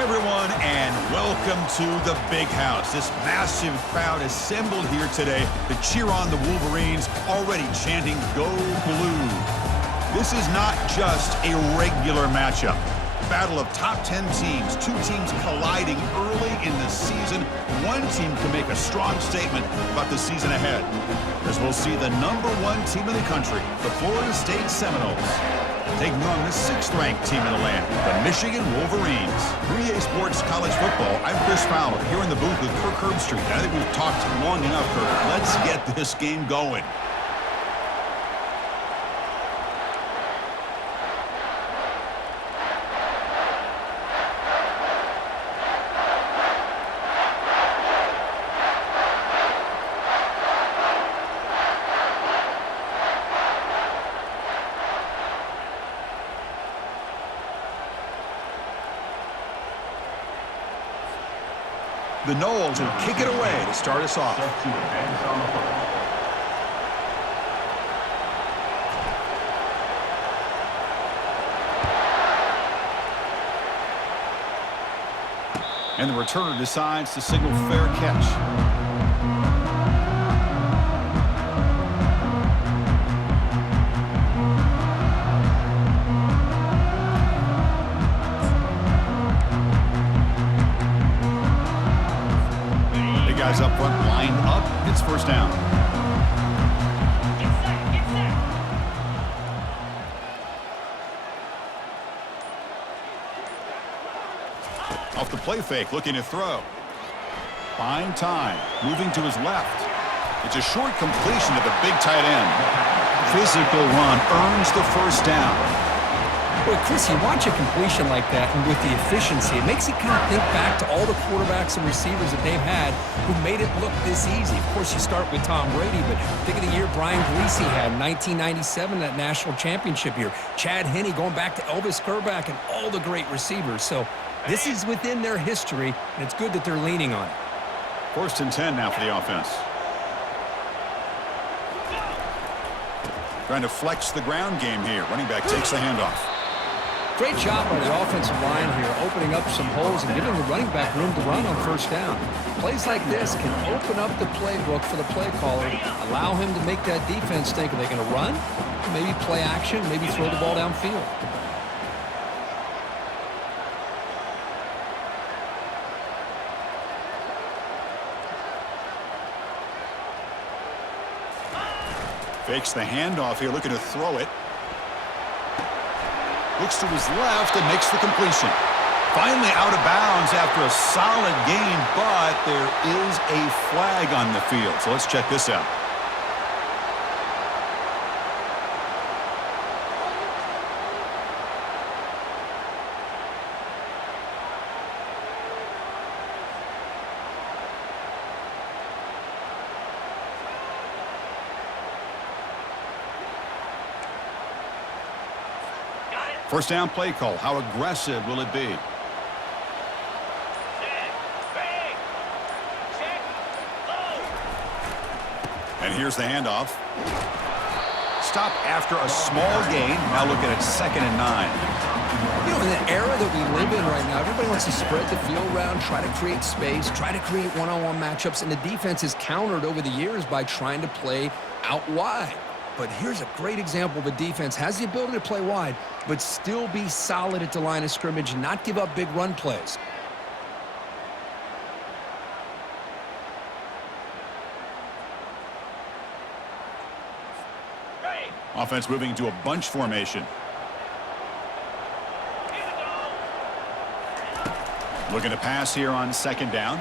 Hi, everyone, and welcome to the Big House. This massive crowd assembled here today to cheer on the Wolverines, already chanting, "Go Blue." This is not just a regular matchup. Battle of top 10 teams, two teams colliding early in the season. One team can make a strong statement about the season ahead, as we'll see the #1 team in the country, the Florida State Seminoles, taking on the 6th-ranked team in the land, the Michigan Wolverines. 3A Sports College Football, I'm Chris Fowler, here in the booth with Kirk Herbstreit. I think we've talked long enough, Kirk. Let's get this game going. The Noles will kick it away to start us off. And the returner decides to signal fair catch. Guys up front, lined up. It's first down. Off the play fake, looking to throw. Buying time, moving to his left. It's a short completion to the big tight end. Physical run earns the first down. Boy, Chris, you watch a completion like that, and with the efficiency, it makes you kind of think back to all the quarterbacks and receivers that they've had who made it look this easy. Of course, you start with Tom Brady, but think of the year Brian Griese had, 1997, that national championship year. Chad Henne going back to Elvis Grbac and all the great receivers. So this is within their history, and it's good that they're leaning on it. 1st and 10 now for the offense. Trying to flex the ground game here. Running back takes the handoff. Great job by the offensive line here, opening up some holes and giving the running back room to run on first down. Plays like this can open up the playbook for the play caller, allow him to make that defense think, are they going to run? Maybe play action, maybe throw the ball downfield. Fakes the handoff here, looking to throw it. Looks to his left and makes the completion. Finally out of bounds after a solid gain, but there is a flag on the field. So let's check this out. First down play call. How aggressive will it be? And here's the handoff. Stop after a small gain. Now look at it, 2nd and 9. You know, in the era that we live in right now, everybody wants to spread the field around, try to create space, try to create one-on-one matchups, and the defense is countered over the years by trying to play out wide. But here's a great example. The defense has the ability to play wide, but still be solid at the line of scrimmage, not give up big run plays. Offense moving to a bunch formation. Looking to pass here on 2nd down.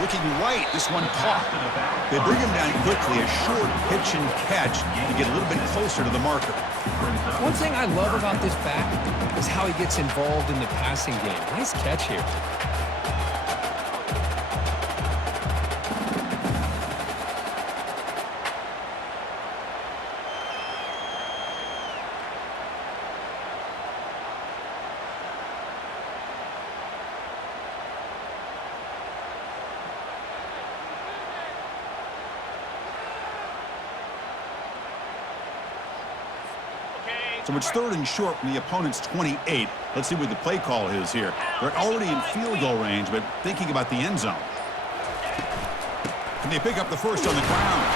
Looking right, this one caught. They bring him down quickly, a short pitch and catch to get a little bit closer to the marker. One thing I love about this back is how he gets involved in the passing game. Nice catch here. So it's 3rd and short from the opponent's 28. Let's see what the play call is here. They're already in field goal range, but thinking about the end zone. Can they pick up the first on the ground?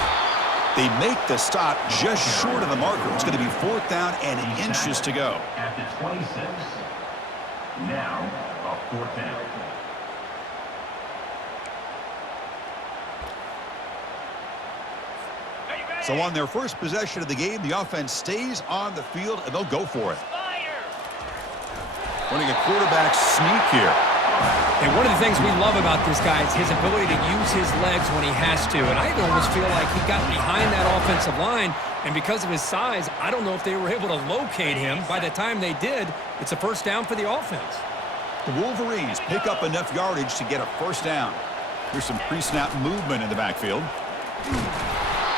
They make the stop just short of the marker. It's going to be 4th down and inches to go. At the 26. Now, a 4th down. So on their first possession of the game, the offense stays on the field, and they'll go for it. Running a quarterback sneak here. And one of the things we love about this guy is his ability to use his legs when he has to. And I almost feel like he got behind that offensive line, and because of his size, I don't know if they were able to locate him. By the time they did, it's a 1st down for the offense. The Wolverines pick up enough yardage to get a 1st down. Here's some pre-snap movement in the backfield.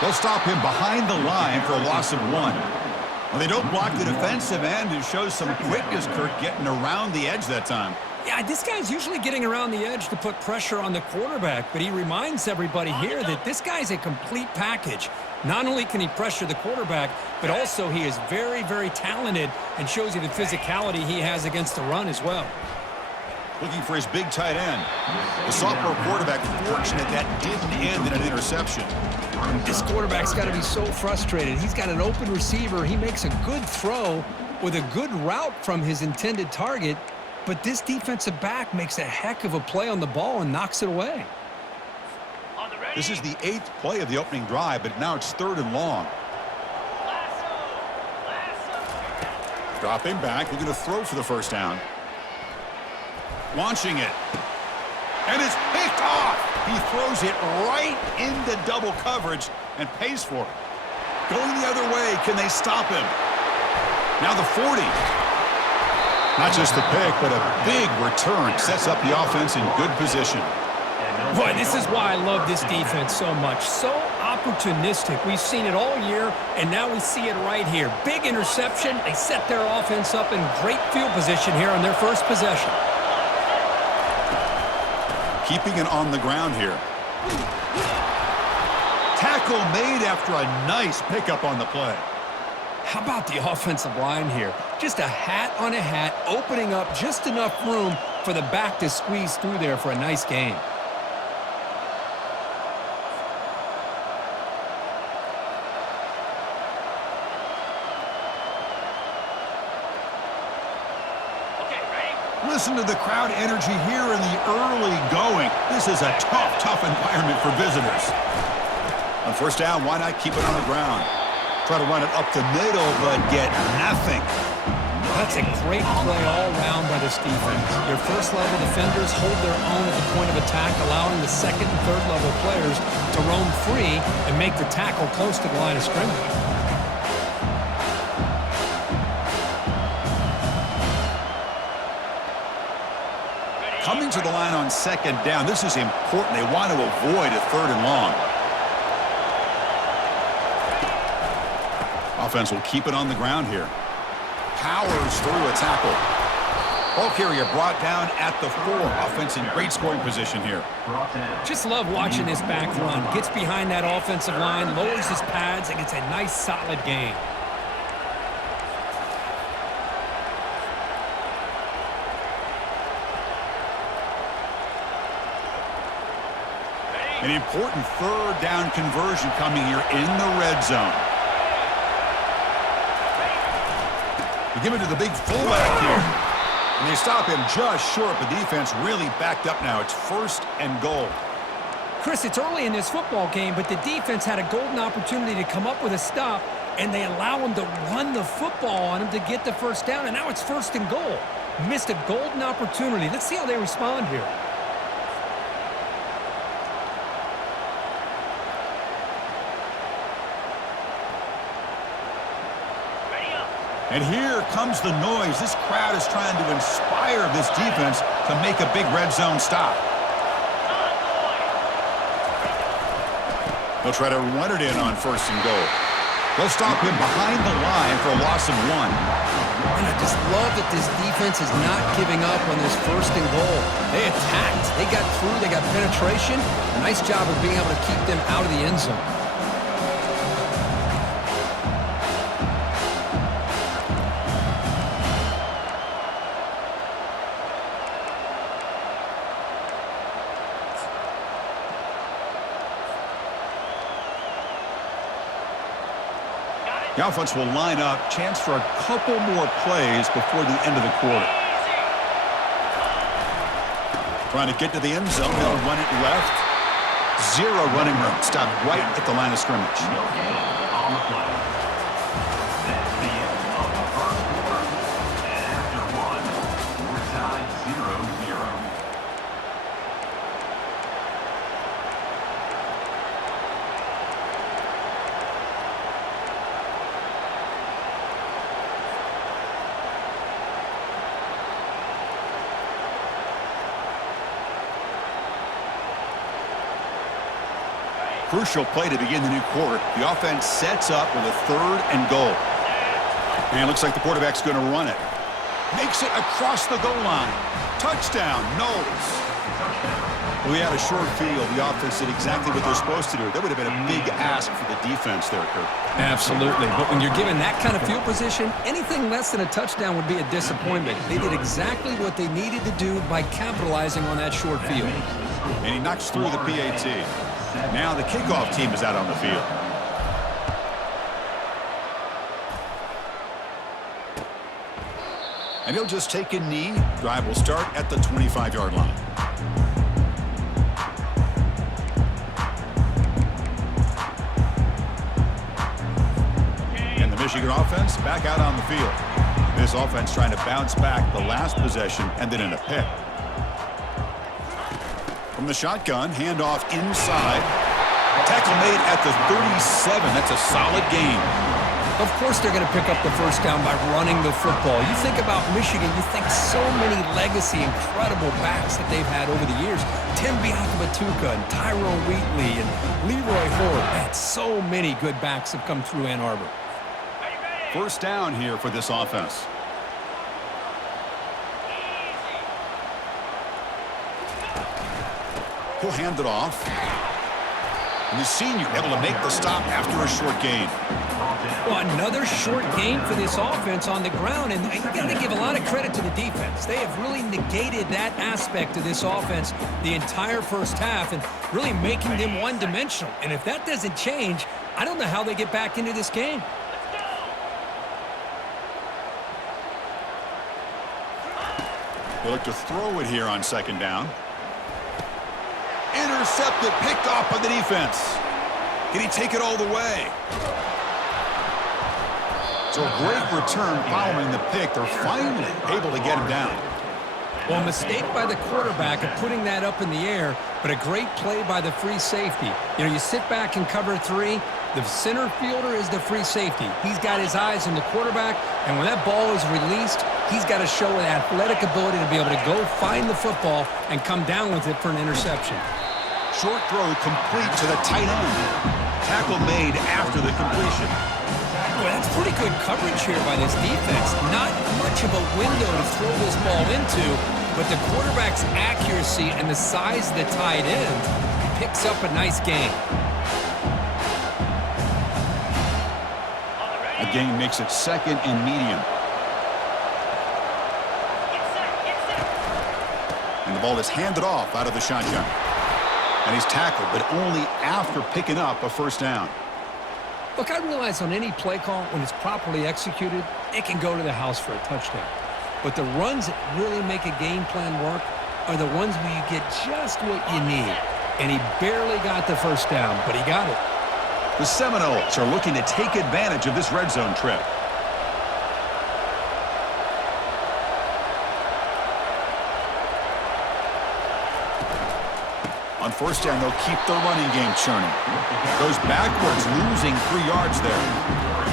They'll stop him behind the line for a loss of 1. Well, they don't block the defensive end, who shows some quickness, Kirk, getting around the edge that time. Yeah, this guy's usually getting around the edge to put pressure on the quarterback, but he reminds everybody here that this guy's a complete package. Not only can he pressure the quarterback, but also he is very, very talented and shows you the physicality he has against the run as well. Looking for his big tight end. The sophomore quarterback fortunate that didn't end in an interception. This quarterback's got to be so frustrated. He's got an open receiver. He makes a good throw with a good route from his intended target, but this defensive back makes a heck of a play on the ball and knocks it away. This is the 8th play of the opening drive, but now it's 3rd and long. Dropping back, looking to throw for the 1st down. Launching it. And it's picked off. He throws it right into double coverage and pays for it. Going the other way, can they stop him? Now the 40. Not just the pick, but a big return sets up the offense in good position. Boy, this is why I love this defense so much. So opportunistic. We've seen it all year, and now we see it right here. Big interception. They set their offense up in great field position here on their first possession. Keeping it on the ground here. Tackle made after a nice pickup on the play. How about the offensive line here? Just a hat on a hat, opening up just enough room for the back to squeeze through there for a nice gain. Listen to the crowd energy here in the early going. This is a tough environment for visitors. On 1st down, why not keep it on the ground? Try to run it up the middle, but get nothing. That's a great play all around by this defense. Your first-level defenders hold their own at the point of attack, allowing the second and third-level players to roam free and make the tackle close to the line of scrimmage. Coming to the line on 2nd down, this is important. They want to avoid a 3rd and long. Offense will keep it on the ground here. Powers through a tackle. Ball carrier brought down at the 4. Offense in great scoring position here. Just love watching this back run. Gets behind that offensive line, lowers his pads, and gets a nice solid gain. An important 3rd down conversion coming here in the red zone. They give it to the big fullback here. And they stop him just short. The defense really backed up now. It's 1st and goal. Chris, it's early in this football game, but the defense had a golden opportunity to come up with a stop, and they allow him to run the football on him to get the 1st down, and now it's 1st and goal. Missed a golden opportunity. Let's see how they respond here. And here comes the noise. This crowd is trying to inspire this defense to make a big red zone stop. They'll try to run it in on 1st and goal. They'll stop him behind the line for a loss of 1. And I just love that this defense is not giving up on this 1st and goal. They attacked. They got through. They got penetration. A nice job of being able to keep them out of the end zone. The offense will line up. Chance for a couple more plays before the end of the quarter. Trying to get to the end zone. They'll run it left. Zero running room. Stopped right at the line of scrimmage. No gain on the play. That's the end of the first quarter. And after one, we're tied 0-0. Crucial play to begin the new quarter. The offense sets up with a 3rd and goal. And it looks like the quarterback's going to run it. Makes it across the goal line. Touchdown, Knowles. We had a short field. The offense did exactly what they're supposed to do. That would have been a big ask for the defense there, Kurt. Absolutely. But when you're given that kind of field position, anything less than a touchdown would be a disappointment. They did exactly what they needed to do by capitalizing on that short field. And he knocks through the PAT. Now the kickoff team is out on the field. And he'll just take a knee. Drive will start at the 25-yard line. And the Michigan offense back out on the field. This offense trying to bounce back the last possession and then in a pick. From the shotgun, handoff inside. Tackle made at the 37. That's a solid gain. Of course they're going to pick up the first down by running the football. You think about Michigan, you think so many legacy, incredible backs that they've had over the years. Tim Biakabatuka and Tyrone Wheatley and Leroy Horde. Man, so many good backs have come through Ann Arbor. First down here for this offense. He'll hand it off. And the senior able to make the stop after a short gain. Well, another short gain for this offense on the ground, and you got to give a lot of credit to the defense. They have really negated that aspect of this offense the entire first half and really making them one-dimensional. And if that doesn't change, I don't know how they get back into this game. They look to throw it here on second down. Intercepted, picked off by the defense. Can he take it all the way? So a great return following the pick. They're finally able to get him down. Well, a mistake by the quarterback of putting that up in the air, but a great play by the free safety. You know, you sit back and cover 3. The center fielder is the free safety. He's got his eyes on the quarterback, and when that ball is released, he's got to show an athletic ability to be able to go find the football and come down with it for an interception. Short throw complete to the tight end. Tackle made after the completion. Boy, that's pretty good coverage here by this defense. Not much of a window to throw this ball into, but the quarterback's accuracy and the size of the tight end picks up a nice gain. A gain makes it second and medium. And the ball is handed off out of the shotgun. And he's tackled, but only after picking up a first down. Look, I realize on any play call, when it's properly executed, it can go to the house for a touchdown. But the runs that really make a game plan work are the ones where you get just what you need. And he barely got the first down, but he got it. The Seminoles are looking to take advantage of this red zone trip. On first down, they'll keep the running game churning. Goes backwards, losing 3 yards there.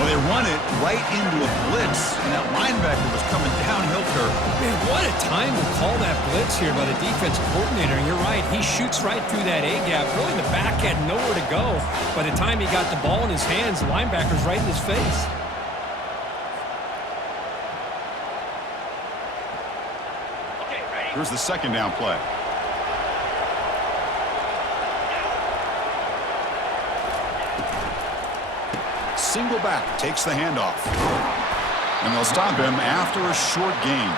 Well, they run it right into a blitz, and that linebacker was coming downhill, Kirk. Man, what a time to call that blitz here by the defensive coordinator. And you're right, he shoots right through that A-gap. Really, the back had nowhere to go. By the time he got the ball in his hands, the linebacker's right in his face. Here's the second down play. Single back, takes the handoff. And they'll stop him after a short gain.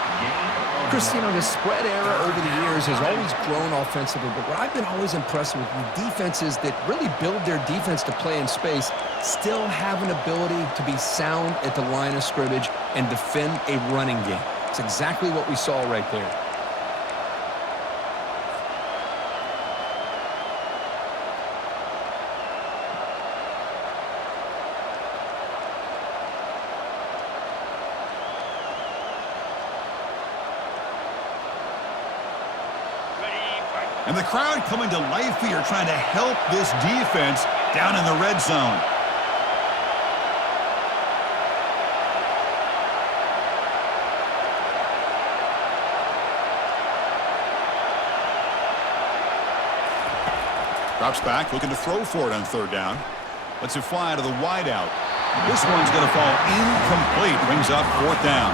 Chris, you know, the spread era over the years has always grown offensively, but what I've been always impressed with defenses that really build their defense to play in space still have an ability to be sound at the line of scrimmage and defend a running game. It's exactly what we saw right there. And the crowd coming to life here, trying to help this defense down in the red zone. Drops back, looking to throw for it on third down. Lets it fly to the wideout. This one's going to fall incomplete. Brings up fourth down.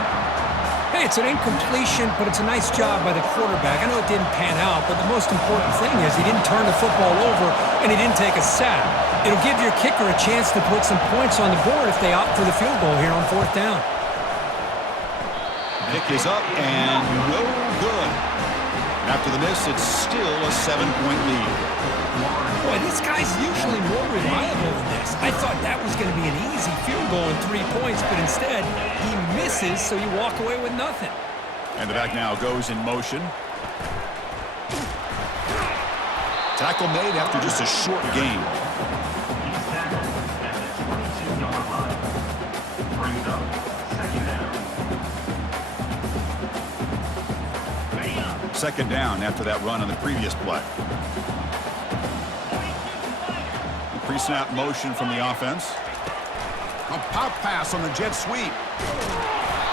Hey, it's an incompletion, but it's a nice job by the quarterback. I know it didn't pan out, but the most important thing is he didn't turn the football over and he didn't take a sack. It'll give your kicker a chance to put some points on the board if they opt for the field goal here on fourth down. Kick is up and no good. After the miss, it's still a 7-point lead. Boy, this guy's usually more reliable than this. I thought that was going to be an easy field goal and 3 points, but instead he misses, so you walk away with nothing. And the back now goes in motion. Tackle made after just a short gain. He's tackled at the 22-yard line. Brings up second down. Second down after that run on the previous play. The pre-snap motion from the offense. A pop pass on the jet sweep.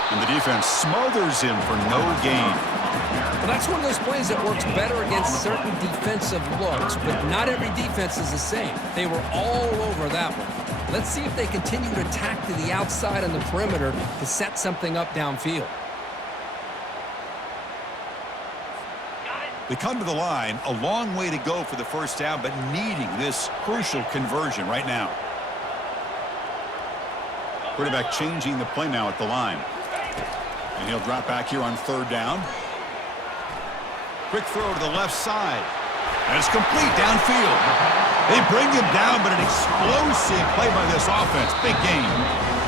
And the defense smothers him for no gain. Well, that's one of those plays that works better against certain defensive looks, but not every defense is the same. They were all over that one. Let's see if they continue to attack to the outside on the perimeter to set something up downfield. They come to the line, a long way to go for the first down, but needing this crucial conversion right now. Quarterback changing the play now at the line. And he'll drop back here on third down. Quick throw to the left side. And it's complete downfield. They bring him down, but an explosive play by this offense. Big game.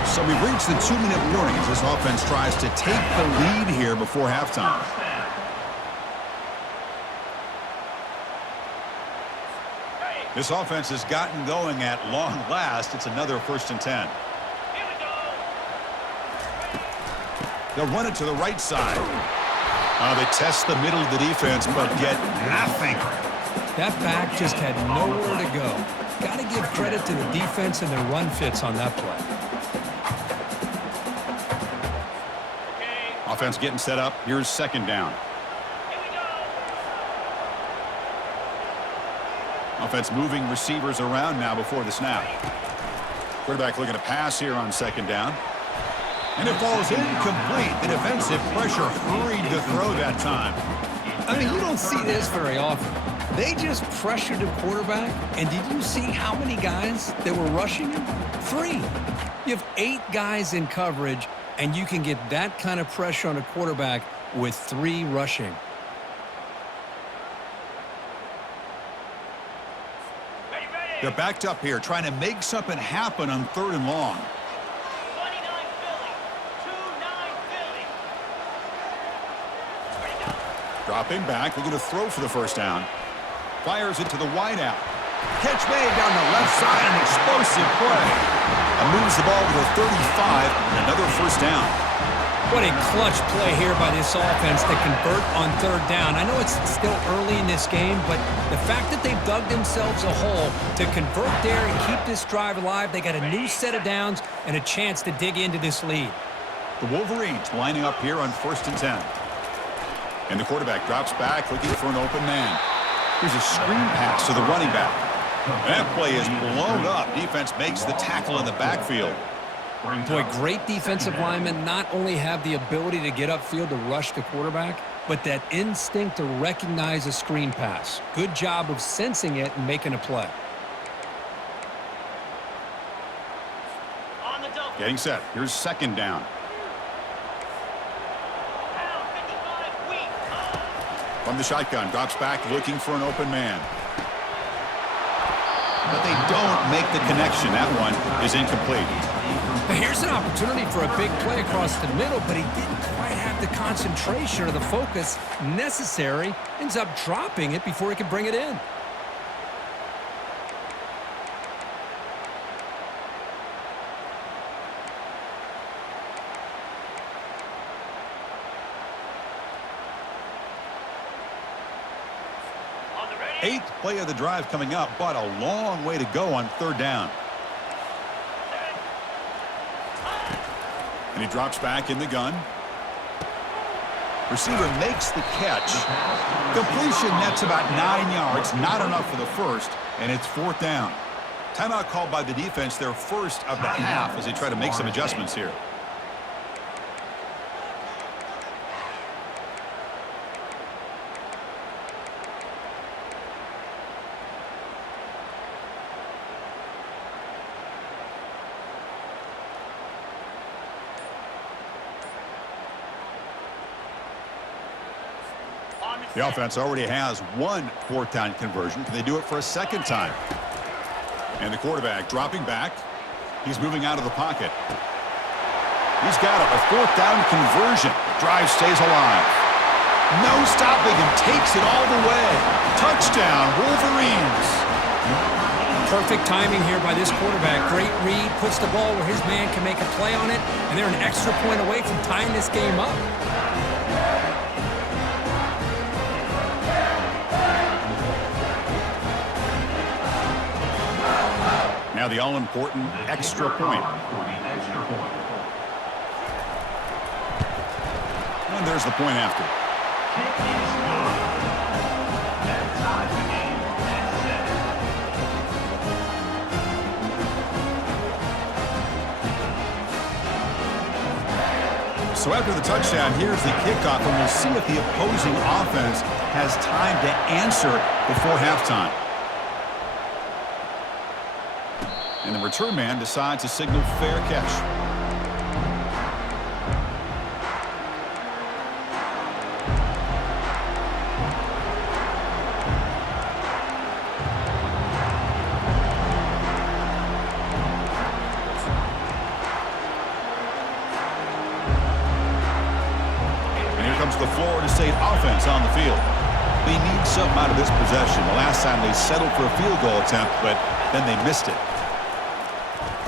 So we've reached the 2-minute warning as this offense tries to take the lead here before halftime. This offense has gotten going at long last. It's another 1st and 10. They'll run it to the right side. They test the middle of the defense, but get nothing. That back just had nowhere to go. Got to give credit to the defense and their run fits on that play. Offense getting set up. Here's second down. Offense moving receivers around now before the snap. Quarterback looking to pass here on second down. And it falls incomplete. The defensive pressure hurried to throw that time. I mean, you don't see this very often. They just pressured the quarterback, and did you see how many guys that were rushing him? 3. You have 8 guys in coverage, and you can get that kind of pressure on a quarterback with 3 rushing. They're backed up here, trying to make something happen on third and long. Dropping back, looking to throw for the first down. Fires it to the wideout. Catch made down the left side, an explosive play. And moves the ball to the 35, and another first down. What a clutch play here by this offense to convert on third down. I know it's still early in this game, but the fact that they've dug themselves a hole to convert there and keep this drive alive, they got a new set of downs and a chance to dig into this lead. The Wolverines lining up here on 1st and 10. And the quarterback drops back, looking for an open man. Here's a screen pass to the running back. That play is blown up. Defense makes the tackle in the backfield. Boy, great defensive linemen not only have the ability to get upfield to rush the quarterback, but that instinct to recognize a screen pass. Good job of sensing it and making a play. Getting set. Here's second down. From the shotgun, drops back looking for an open man. But they don't make the connection. That one is incomplete. Here's an opportunity for a big play across the middle, but he didn't quite have the concentration or the focus necessary. Ends up dropping it before he could bring it in. Eighth play of the drive coming up, but a long way to go on third down. And he drops back in the gun. Receiver makes the catch. Completion nets about 9 yards, not enough for the first, and it's fourth down. Timeout called by the defense, their first of the half, as they try to make some adjustments here. The offense already has one fourth down conversion. Can they do it for a second time? And the quarterback dropping back. He's moving out of the pocket. He's got it, a fourth down conversion. Drive stays alive. No stopping him, takes it all the way. Touchdown, Wolverines. Perfect timing here by this quarterback. Great read, puts the ball where his man can make a play on it, and they're an extra point away from tying this game up. Now the all-important extra point. And there's the point after. So after the touchdown, here's the kickoff, and we'll see if the opposing offense has time to answer before halftime. And the return man decides to signal fair catch. And here comes the Florida State offense on the field. They need something out of this possession. The last time they settled for a field goal attempt, but then they missed it.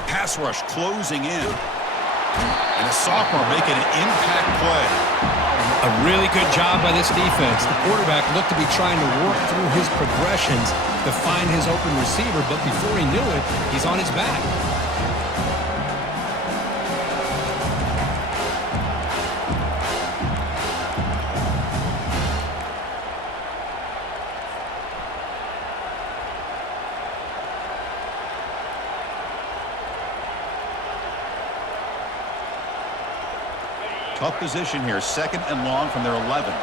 Pass rush closing in. And a sophomore making an impact play. A really good job by this defense. The quarterback looked to be trying to work through his progressions to find his open receiver, but before he knew it, he's on his back. Tough position here, second and long from their 11.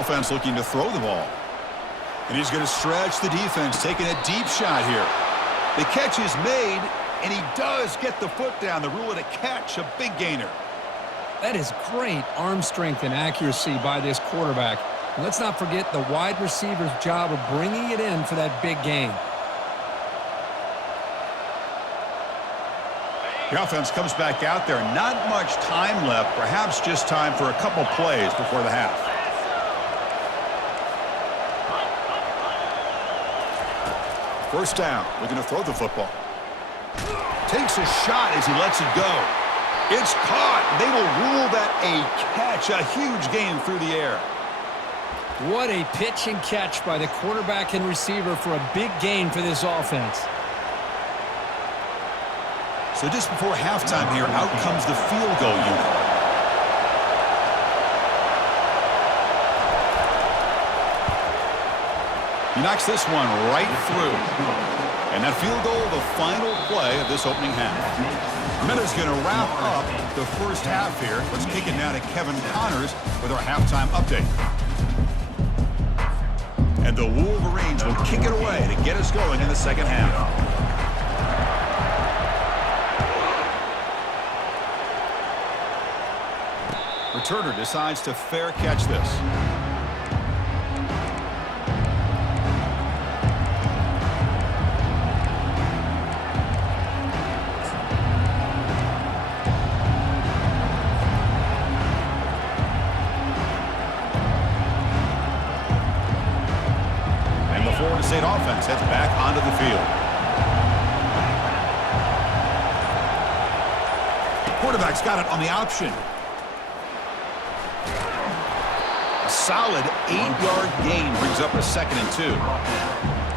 Offense looking to throw the ball. And he's going to stretch the defense, taking a deep shot here. The catch is made, and he does get the foot down. The rule of the catch, a big gainer. That is great arm strength and accuracy by this quarterback. And let's not forget the wide receiver's job of bringing it in for that big gain. The offense comes back out there. Not much time left. Perhaps just time for a couple plays before the half. First down. Looking to throw the football. Takes a shot as he lets it go. It's caught. They will rule that a catch. A huge gain through the air. What a pitch and catch by the quarterback and receiver for a big gain for this offense. So just before halftime here, out comes the field goal unit. He knocks this one right through. And that field goal, the final play of this opening half. Miller's going to wrap up the first half here. Let's kick it now to Kevin Connors with our halftime update. And the Wolverines will kick it away to get us going in the second half. returner decides to fair catch this. And the Florida State offense heads back onto the field. Quarterback's got it on the option. A solid 8-yard gain brings up a 2nd and 2.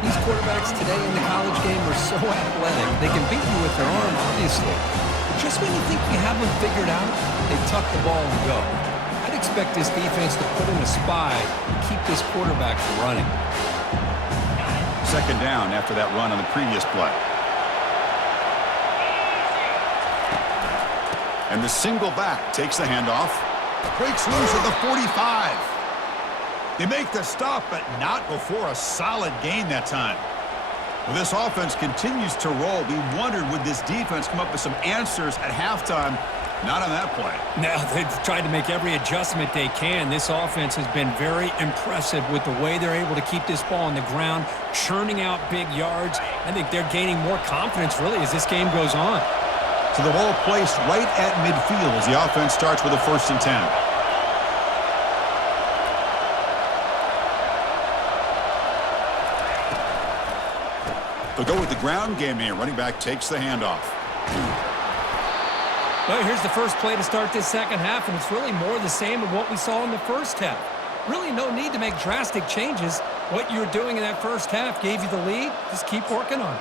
These quarterbacks today in the college game are so athletic. They can beat you with their arm, obviously. Just when you think you have them figured out, they tuck the ball and go. I'd expect this defense to put in a spy and keep this quarterback from running. 2nd down after that run on the previous play. And the single back takes the handoff. Breaks loose at the 45. They make the stop, but not before a solid gain that time. Well, this offense continues to roll. We wondered, would this defense come up with some answers at halftime? Not on that play. Now, they've tried to make every adjustment they can. This offense has been very impressive with the way they're able to keep this ball on the ground, churning out big yards. I think they're gaining more confidence, really, as this game goes on. So the ball placed right at midfield as the offense starts with a 1st and 10. They'll go with the ground game here. Running back takes the handoff. Well, here's the first play to start this second half, and it's really more the same of what we saw in the first half. Really no need to make drastic changes. What you were doing in that first half gave you the lead. Just keep working on it.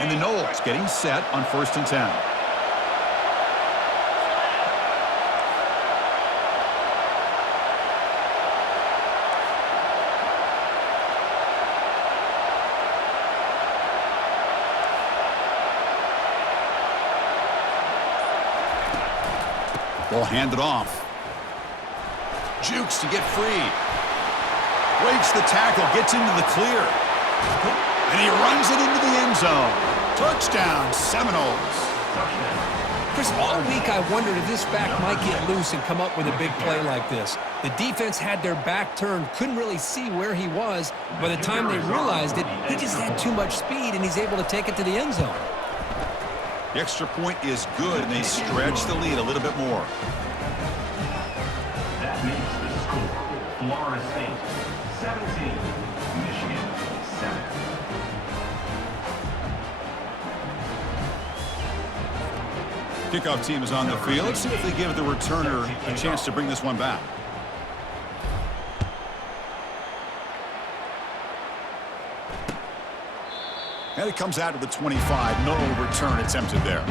And the Noles getting set on 1st and 10. Ball handed off. Jukes to get free. Breaks the tackle, gets into the clear. And he runs it into the end zone. Touchdown, Seminoles. Chris, all week I wondered if this back might get loose and come up with a big play like this. The defense had their back turned, couldn't really see where he was. By the time they realized it, he just had too much speed, and he's able to take it to the end zone. The extra point is good, and they stretch the lead a little bit more. That makes the score Florida State 17, Michigan 7. Kickoff team is on the field. Let's see if they give the returner a chance to bring this one back. And it comes out to the 25. No return attempted there.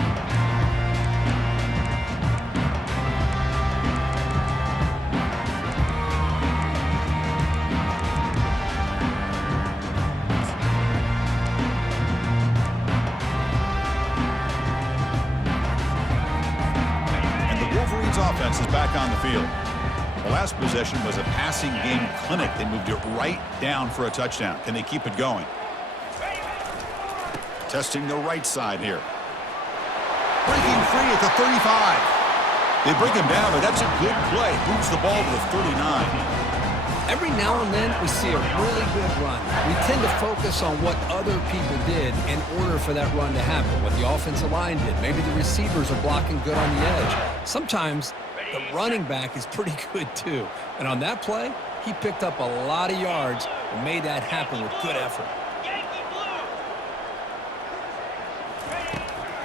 And the Wolverines offense is back on the field. The last possession was a passing game clinic. They moved it right down for a touchdown. Can they keep it going? Testing the right side here. Breaking free at the 35. They bring him down, but that's a good play. Moves the ball to the 39. Every now and then we see a really good run. We tend to focus on what other people did in order for that run to happen, what the offensive line did. Maybe the receivers are blocking good on the edge. Sometimes the running back is pretty good too. And on that play, he picked up a lot of yards and made that happen with good effort.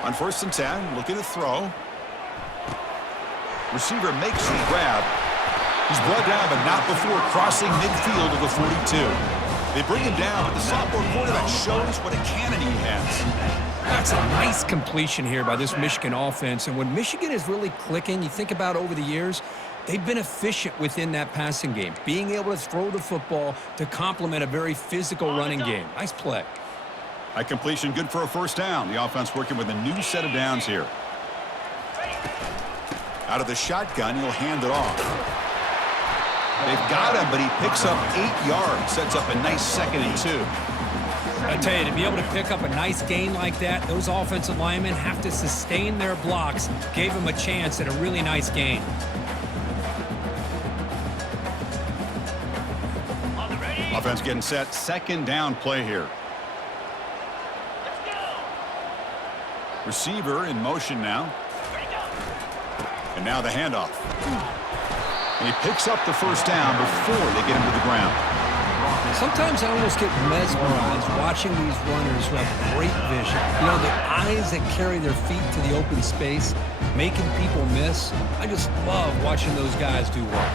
On 1st and 10, looking to throw. Receiver makes the grab. He's brought down, but not before crossing midfield of the 42. They bring him down, but the sophomore quarterback shows what a cannon he has. That's a nice completion here by this Michigan offense. And when Michigan is really clicking, you think about over the years, they've been efficient within that passing game, being able to throw the football to complement a very physical running game. Nice play. That completion good for a 1st down. The offense working with a new set of downs here. Out of the shotgun, he'll hand it off. They've got him, but he picks up 8 yards. Sets up a nice 2nd and 2. I tell you, to be able to pick up a nice gain like that, those offensive linemen have to sustain their blocks. Gave them a chance at a really nice gain. Offense getting set. Second down play here. Receiver in motion now. And now the handoff. And he picks up the first down before they get him to the ground. Sometimes I almost get mesmerized watching these runners who have great vision. You know, the eyes that carry their feet to the open space, making people miss. I just love watching those guys do work.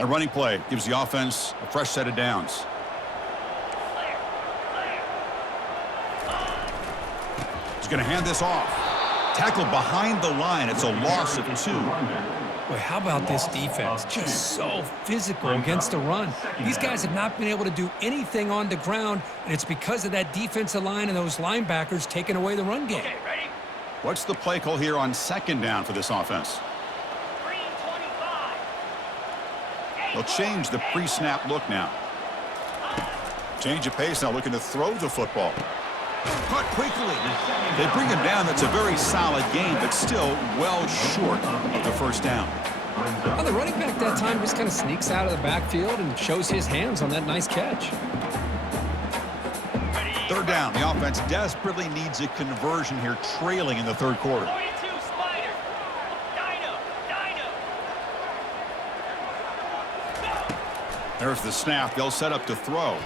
A running play gives the offense a fresh set of downs. He's going to hand this off. Tackled behind the line. It's a loss of 2. Boy, how about this defense? Just so physical against the run. These guys have not been able to do anything on the ground, and it's because of that defensive line and those linebackers taking away the run game. What's the play call here on second down for this offense? They'll change the pre-snap look now. Change of pace now, looking to throw the football. Caught quickly. They bring him down. That's a very solid game, but still well short of the first down. Well, the running back that time just kind of sneaks out of the backfield and shows his hands on that nice catch. Third down. The offense desperately needs a conversion here, trailing in the third quarter. There's the snap. They'll set up to throw.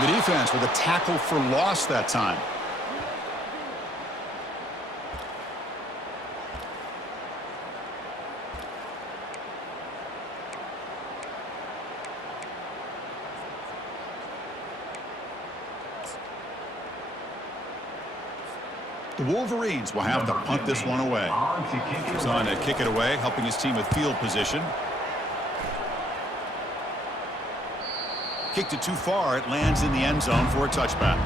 The defense with a tackle for loss that time. The Wolverines will have to punt this one away. He's on to kick it away, helping his team with field position. Kicked it too far. It lands in the end zone for a touchback.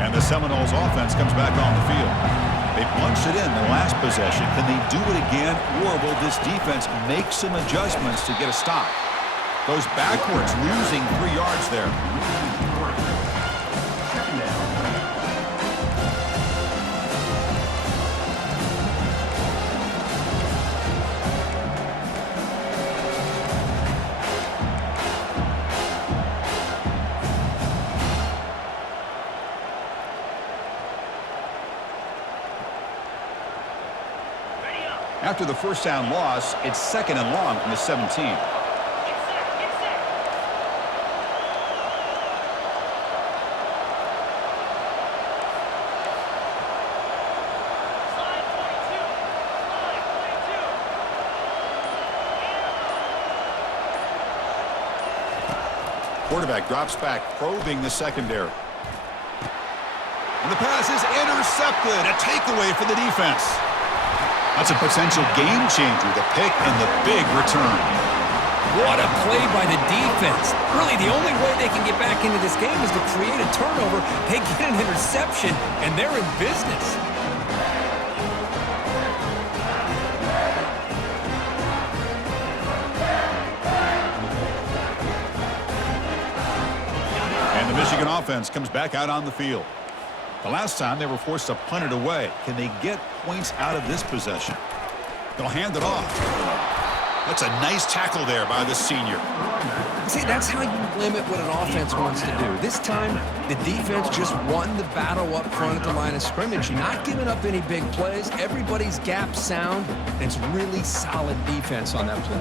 And the Seminoles offense comes back on the field. They punched it in the last possession. Can they do it again, or will this defense make some adjustments to get a stop? Goes backwards, losing 3 yards there. After the first down loss, it's second and long from the 17. Quarterback drops back, probing the secondary. And the pass is intercepted. A takeaway for the defense. That's a potential game changer, the pick and the big return. What a play by the defense. Really, the only way they can get back into this game is to create a turnover. They get an interception, and they're in business. And the Michigan offense comes back out on the field. The last time they were forced to punt it away. Can they get points out of this possession? They'll hand it off. That's a nice tackle there by the senior. See, that's how you limit what an offense wants to do. This time, the defense just won the battle up front at the line of scrimmage, not giving up any big plays. Everybody's gap sound, and it's really solid defense on that play.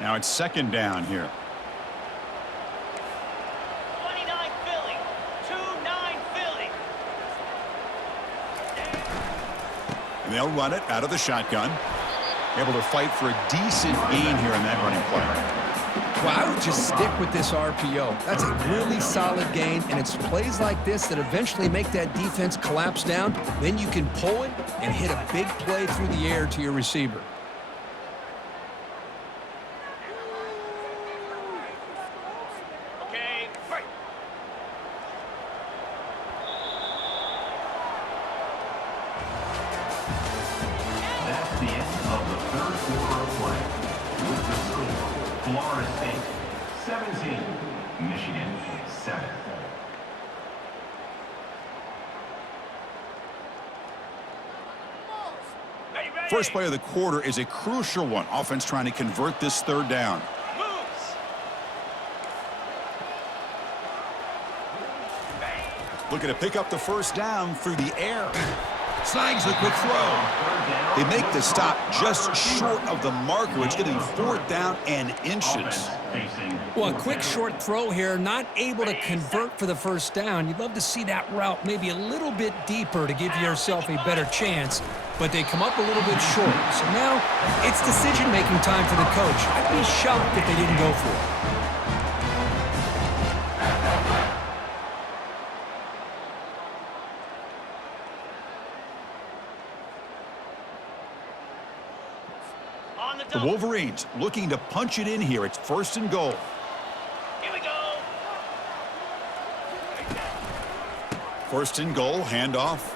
Now it's second down here. 29 Philly. 2-9 Philly. And they'll run it out of the shotgun. Able to fight for a decent gain here in that running play. Well, I would just stick with this RPO. That's a really solid gain, and it's plays like this that eventually make that defense collapse down. Then you can pull it and hit a big play through the air to your receiver. Okay, fight. That's the end of the third quarter of play. With the score, Florida State 17, Michigan 7. First play of the quarter is a crucial one. Offense trying to convert this third down. Looking to pick up the first down through the air. Snags the quick throw. They make the stop just short of the marker. It's getting 4th down and inches. Well, a quick short throw here, not able to convert for the first down. You'd love to see that route maybe a little bit deeper to give yourself a better chance, but they come up a little bit short. So now it's decision-making time for the coach. I'd be shocked if they didn't go for it. The Wolverines looking to punch it in here. It's 1st and goal. Here we go. 1st and goal, handoff.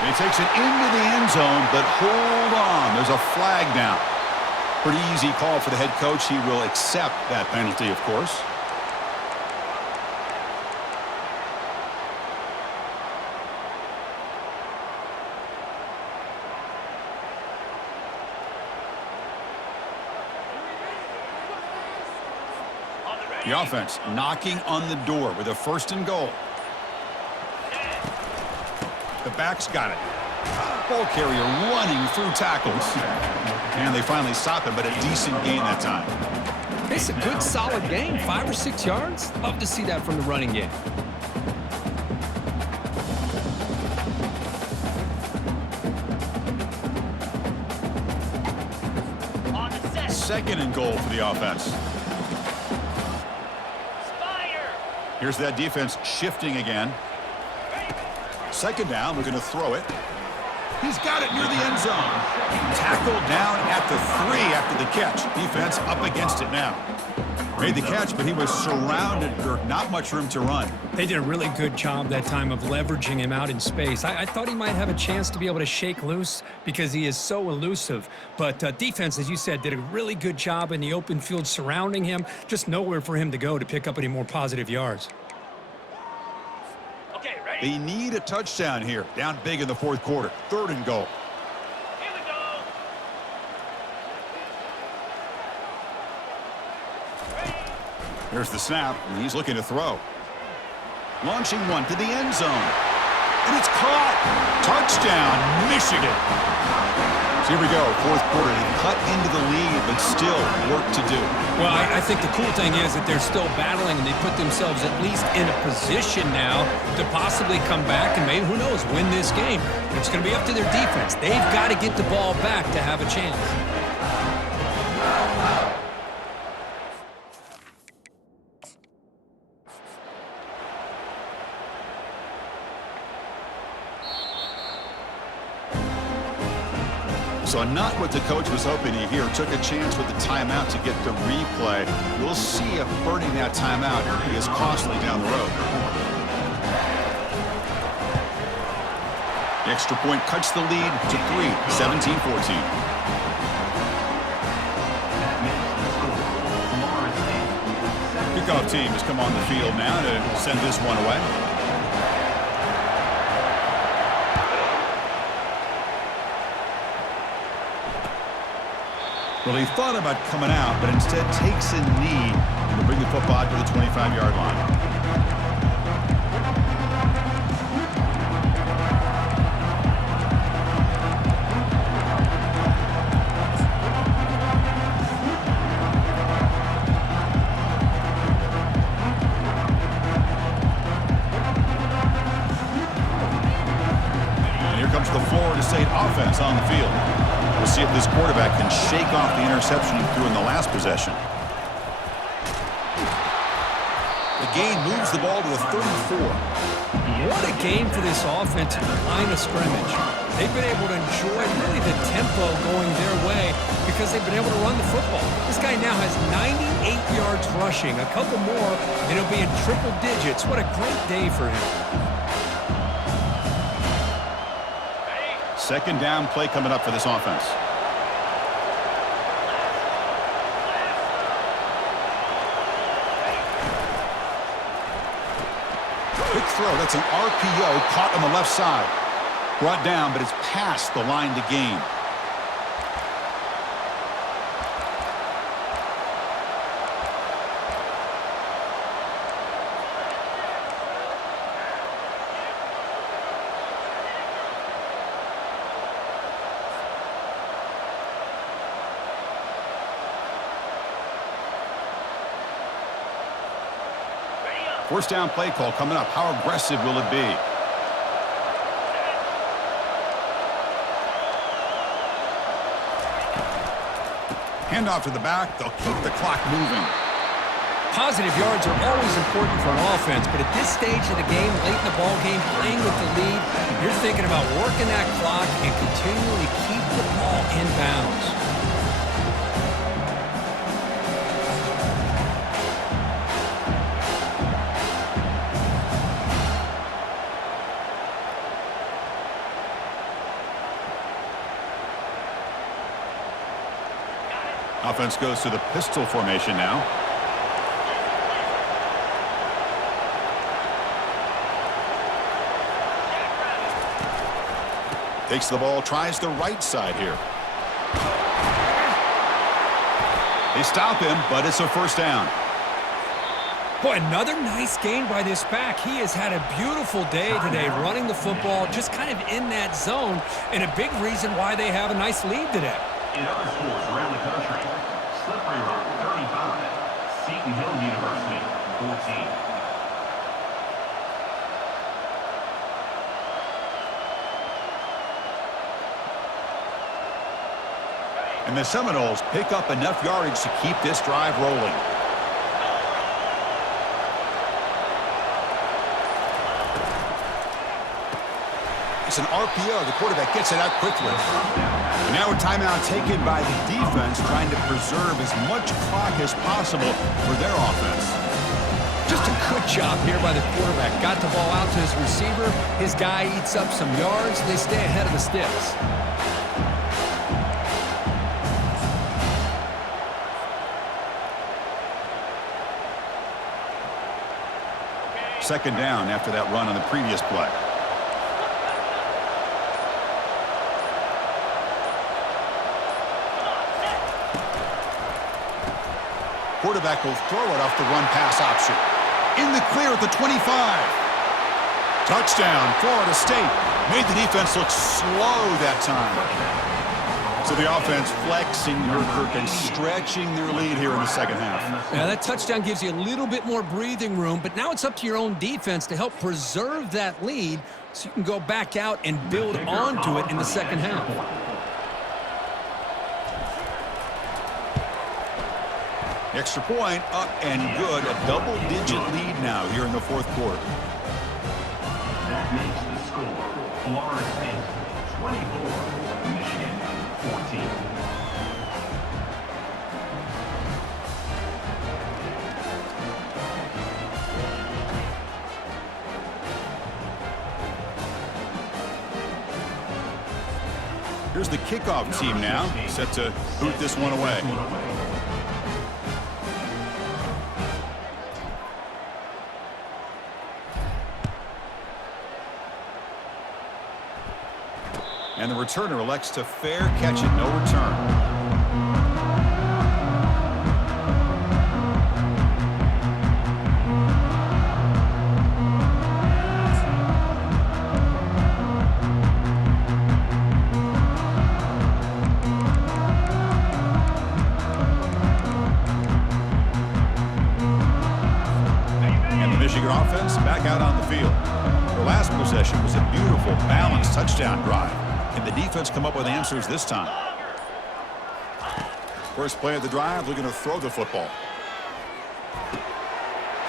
And he takes it into the end zone, but hold on. There's a flag down. Pretty easy call for the head coach. He will accept that penalty, of course. The offense knocking on the door with a 1st and goal. The back's got it. Ball carrier running through tackles. And they finally stop him, but a decent gain that time. It's a good, solid game, 5 or 6 yards. Love to see that from the running game. Second and goal for the offense. Here's that defense shifting again. 2nd down, looking to throw it. He's got it near the end zone. Tackled down at the 3 after the catch. Defense up against it now. Made the catch, but he was surrounded. Not much room to run. They did a really good job that time of leveraging him out in space. I thought he might have a chance to be able to shake loose because he is so elusive. But defense, as you said, did a really good job in the open field surrounding him. Just nowhere for him to go to pick up any more positive yards. Okay, ready? They need a touchdown here. Down big in the 4th quarter. 3rd and goal. Here we go. Here's the snap, and he's looking to throw. Launching one to the end zone. And it's caught. Touchdown, Michigan. So here we go, 4th quarter. They cut into the lead, but still work to do. Well, I think the cool thing is that they're still battling, and they put themselves at least in a position now to possibly come back and maybe, who knows, win this game. But it's going to be up to their defense. They've got to get the ball back to have a chance. So not what the coach was hoping to hear. Took a chance with the timeout to get the replay. We'll see if burning that timeout is costly down the road. The extra point cuts the lead to 3, 17-14. Kickoff team has come on the field now to send this one away. Well, he thought about coming out, but instead takes a knee to bring the football to the 25-yard line. And here comes the Florida State offense on the field. We'll see if this quarterback can shake off the interception he threw in the last possession. gain moves the ball to the 34. What a game for this offensive line of scrimmage. They've been able to enjoy really the tempo going their way because they've been able to run the football. This guy now has 98 yards rushing. A couple more, and he'll be in triple digits. What a great day for him. Second down play coming up for this offense. Quick throw. That's an RPO caught on the left side. Brought down, but it's past the line to gain. First down play call coming up. How aggressive will it be? Handoff to the back. They'll keep the clock moving. Positive yards are always important for an offense, but at this stage of the game, late in the ball game, playing with the lead, you're thinking about working that clock and continually keep the ball in bounds. Offense goes to the pistol formation now. Takes the ball, tries the right side here. They stop him, but it's a first down. Boy, another nice gain by this back. He has had a beautiful day today running the football, just kind of in that zone, and a big reason why they have a nice lead today. In other sports around the country, Slippery Rock 35, Seton Hill University 14. And the Seminoles pick up enough yardage to keep this drive rolling. It's an RPO. The quarterback gets it out quickly. And now a timeout taken by the defense, trying to preserve as much clock as possible for their offense. Just a good job here by the quarterback. Got the ball out to his receiver. His guy eats up some yards. They stay ahead of the sticks. Second down after that run on the previous play. Quarterback will throw it off the run-pass option. In the clear at the 25. Touchdown, Florida State. Made the defense look slow that time. So the offense flexing Nurkic and stretching their lead here in the second half. Yeah, that touchdown gives you a little bit more breathing room, but now it's up to your own defense to help preserve that lead so you can go back out and build onto it in the second half. Extra point up and good. A double-digit lead now here in the fourth quarter. That makes the score Florida State 24, Michigan 14. Here's the kickoff team now, set to boot this one away. And the returner elects to fair catch it, no return. And the Michigan offense back out on the field. Their last possession was a beautiful, balanced touchdown drive. Can the defense come up with answers this time? First play of the drive, looking to throw the football.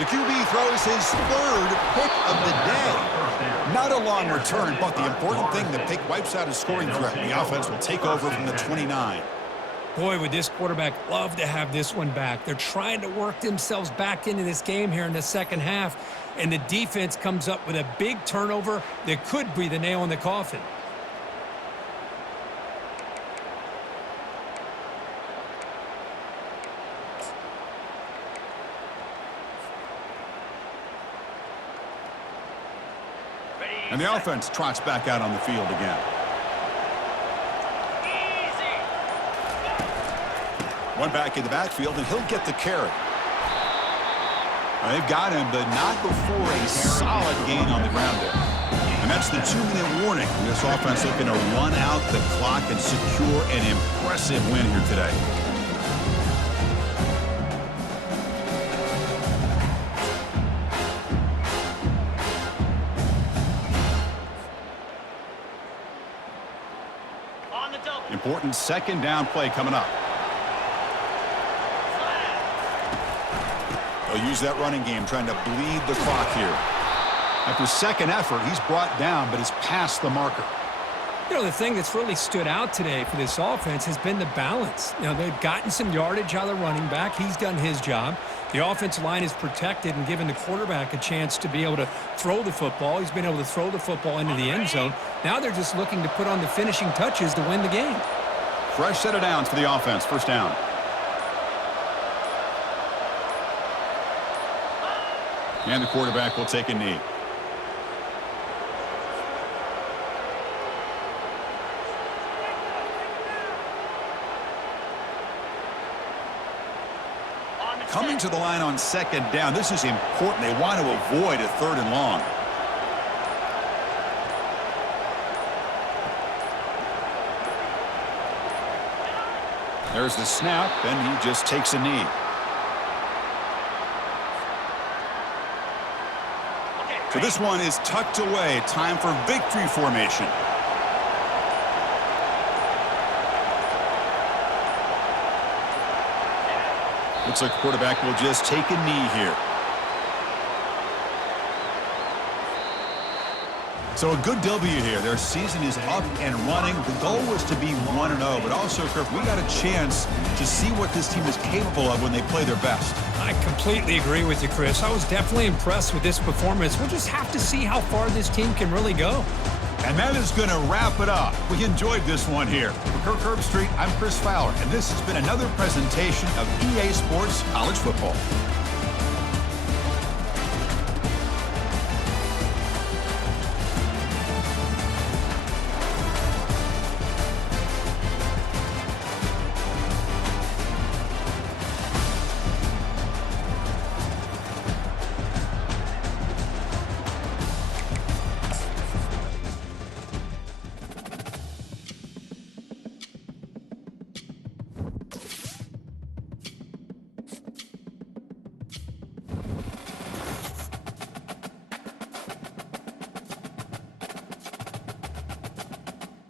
The QB throws his third pick of the day. Not a long return, but the important thing, the pick wipes out his scoring threat. The offense will take over from the 29. Boy, would this quarterback love to have this one back. They're trying to work themselves back into this game here in the second half, and the defense comes up with a big turnover that could be the nail in the coffin. And the offense trots back out on the field again. One back in the backfield, and he'll get the carry. They've got him, but not before a solid gain on the ground there. And that's the 2-minute warning. This offense looking to run out the clock and secure an impressive win here today. Important second down play coming up. They'll use that running game, trying to bleed the clock here. After second effort, he's brought down, but has passed the marker. You know, the thing that's really stood out today for this offense has been the balance. You know, they've gotten some yardage out of the running back. He's done his job. The offensive line is protected and given the quarterback a chance to be able to throw the football. He's been able to throw the football into the end zone. Now they're just looking to put on the finishing touches to win the game. Fresh set of downs for the offense. First down. And the quarterback will take a knee. Coming to the line on second down. This is important. They want to avoid a third and long. There's the snap, and he just takes a knee. So this one is tucked away. Time for victory formation. Looks like the quarterback will just take a knee here. So a good W here. Their season is up and running. The goal was to be 1-0, but also, Kirk, we got a chance to see what this team is capable of when they play their best. I completely agree with you, Chris. I was definitely impressed with this performance. We'll just have to see how far this team can really go. And that is going to wrap it up. We enjoyed this one here. For Kirk Herbstreit, I'm Chris Fowler, and this has been another presentation of EA Sports College Football.